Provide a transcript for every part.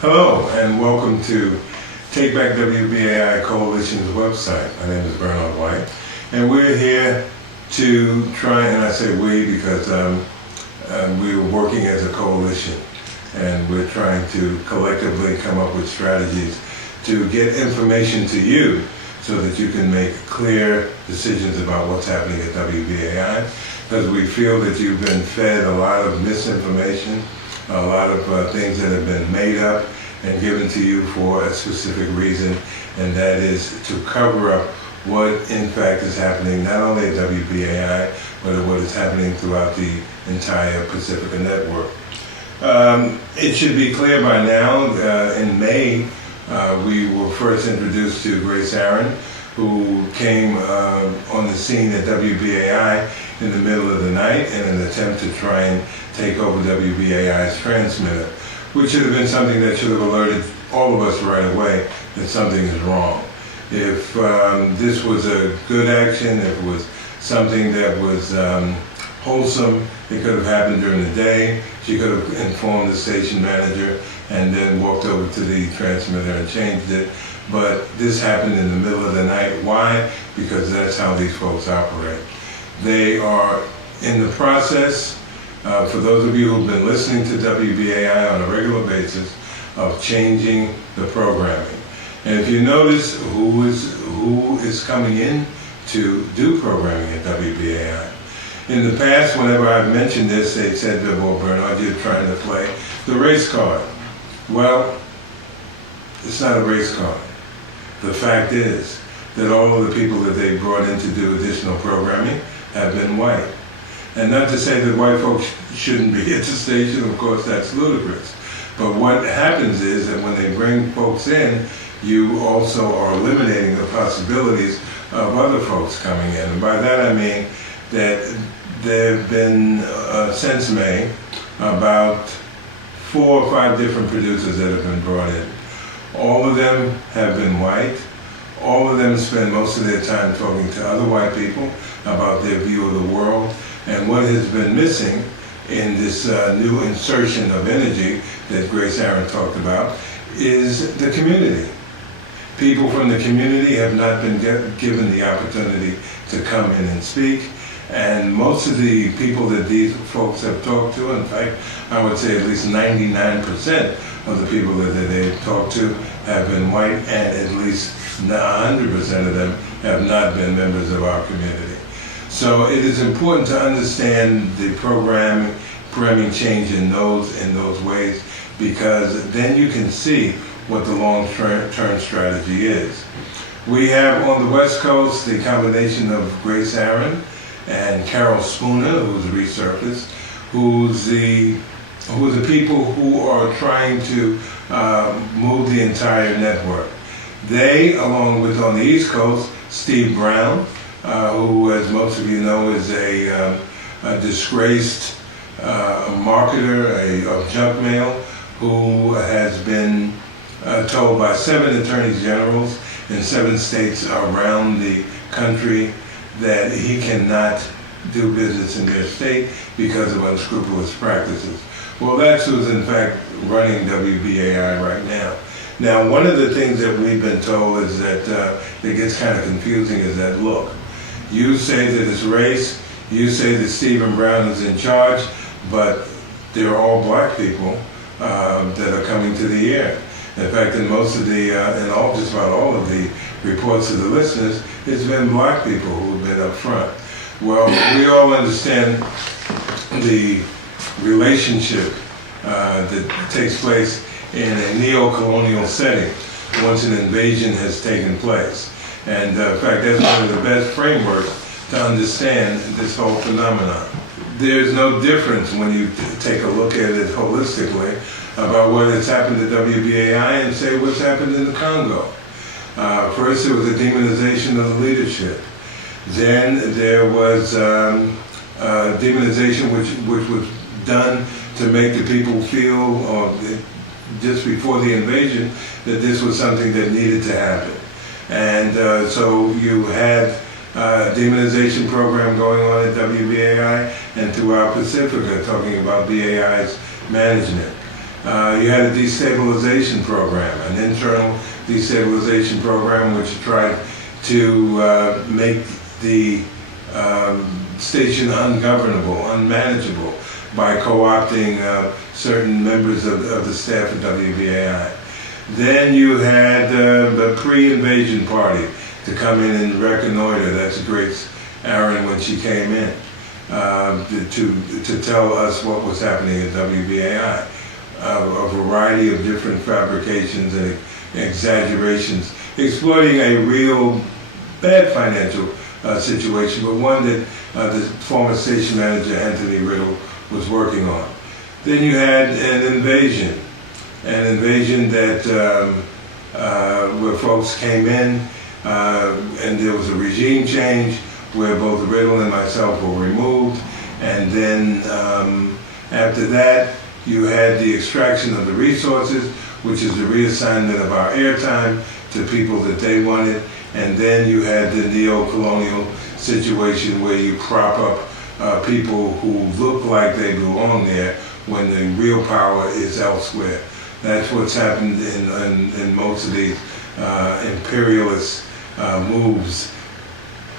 Hello, and welcome to Take Back WBAI Coalition's website. My name is Bernard White, and we're here to try, and I say we because we were working as a coalition, and we're trying to collectively come up with strategies to get information to you so that you can make clear decisions about what's happening at WBAI, because we feel that you've been fed a lot of misinformation, a lot of things that have been made up and given to you for a specific reason, and that is to cover up what in fact is happening not only at WBAI, but what is happening throughout the entire Pacifica network. It should be clear by now, in May, we were first introduced to Grace Aaron, who came on the scene at WBAI in the middle of the night in an attempt to try and take over WBAI's transmitter, which should have been something that should have alerted all of us right away that something is wrong. If this was a good action, if it was something that was wholesome, it could have happened during the day. She could have informed the station manager and then walked over to the transmitter and changed it. But this happened in the middle of the night. Why? Because that's how these folks operate. They are in the process, for those of you who've been listening to WBAI on a regular basis, of changing the programming. And if you notice who is coming in to do programming at WBAI. In the past, whenever I've mentioned this, they said, well, Bernard, you're trying to play the race card. Well, it's not a race card. The fact is that all of the people that they brought in to do additional programming have been white. And not to say that white folks shouldn't be at the station, of course that's ludicrous. But what happens is that when they bring folks in, you also are eliminating the possibilities of other folks coming in. And by that I mean that there have been, since May, about 4 or 5 different producers that have been brought in. All of them have been white. All of them spend most of their time talking to other white people about their view of the world. And what has been missing in this new insertion of energy that Grace Aaron talked about is the community. People from the community have not been given the opportunity to come in and speak. And most of the people that these folks have talked to, in fact, I would say at least 99% of the people that they've talked to have been white, and at least 100% of them have not been members of our community. So it is important to understand the programming change in those ways, because then you can see what the long-term strategy is. We have on the West Coast the combination of Grace Aaron and Carol Spooner, who's resurfaced, who's the people who are trying to move the entire network. They, along with on the East Coast, Steve Brown, who, as most of you know, is a disgraced marketer of junk mail, who has been told by 7 attorneys generals in 7 states around the country that he cannot do business in their state because of unscrupulous practices. Well, that's who's in fact running WBAI right now. Now, one of the things that we've been told is that it gets kind of confusing is that, look, you say that it's race, you say that Stephen Brown is in charge, but they're all black people that are coming to the air. In fact, in most of the, just about all of the reports to the listeners, it's been black people who've been up front. Well, we all understand the relationship that takes place in a neo-colonial setting once an invasion has taken place. And in fact, that's one of the best frameworks to understand this whole phenomenon. There's no difference when you take a look at it holistically about what has happened to WBAI and say what's happened in the Congo. First, there was a demonization of the leadership. Then there was demonization which was done to make the people feel, just before the invasion, that this was something that needed to happen. And so you had a demonization program going on at WBAI and throughout Pacifica, talking about BAI's management. You had a destabilization program, an internal destabilization program which tried to make the station ungovernable, unmanageable by co-opting certain members of the staff at WBAI. Then you had the pre-invasion party to come in and reconnoiter. That's Grace Aaron when she came in to tell us what was happening at WBAI. A variety of different fabrications and exaggerations, exploiting a real bad financial situation, but one that the former station manager Anthony Riddle was working on. Then you had an invasion that where folks came in and there was a regime change where both Riddle and myself were removed, and then after that you had the extraction of the resources, which is the reassignment of our airtime to people that they wanted, and then you had the neo-colonial situation where you prop up people who look like they belong there when the real power is elsewhere. That's what's happened in most of these imperialist moves.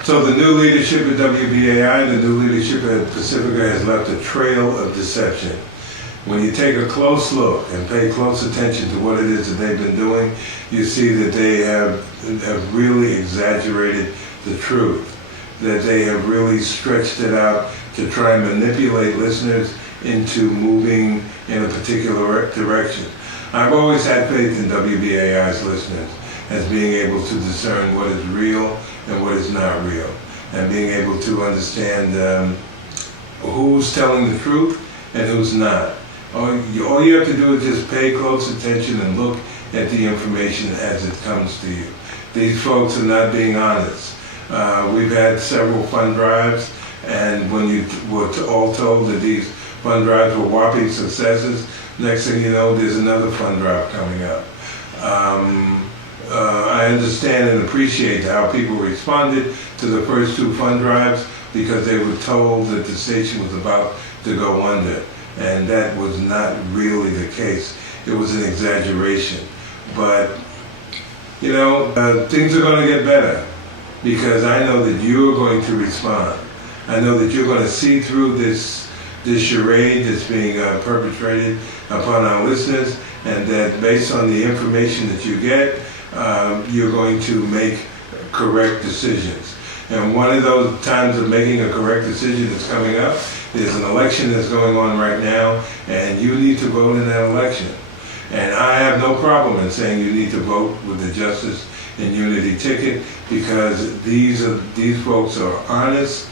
So the new leadership at WBAI, the new leadership at Pacifica has left a trail of deception. When you take a close look and pay close attention to what it is that they've been doing, you see that they have really exaggerated the truth, that they have really stretched it out to try and manipulate listeners into moving in a particular direction. I've always had faith in WBAI's listeners as being able to discern what is real and what is not real, and being able to understand who's telling the truth and who's not. All you have to do is just pay close attention and look at the information as it comes to you. These folks are not being honest. We've had several fund drives, and when you were all told that these fund drives were whopping successes, next thing you know, there's another fund drive coming up. I understand and appreciate how people responded to the first two fund drives because they were told that the station was about to go under. And that was not really the case. It was an exaggeration. But, you know, things are going to get better because I know that you're going to respond. I know that you're going to see through this charade that's being perpetrated upon our listeners, and that based on the information that you get, you're going to make correct decisions. And one of those times of making a correct decision is coming up. There's an election that's going on right now, and you need to vote in that election. And I have no problem in saying you need to vote with the Justice and Unity ticket because these folks are honest.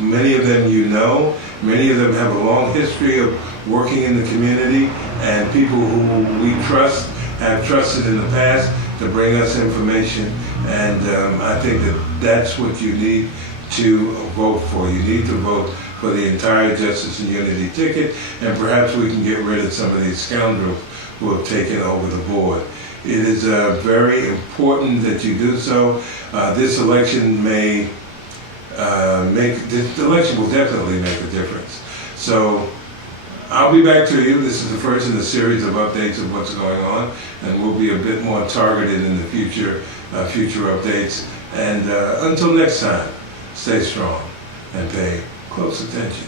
Many of them you know. Many of them have a long history of working in the community, and people who we trust have trusted in the past to bring us information. And I think that that's what you need to vote for. You need to vote for the entire Justice and Unity ticket, and perhaps we can get rid of some of these scoundrels who have taken over the board. It is very important that you do so. This election this election will definitely make a difference. So I'll be back to you. This is the first in a series of updates of what's going on, and we'll be a bit more targeted in the future updates. And until next time, stay strong and pay close attention.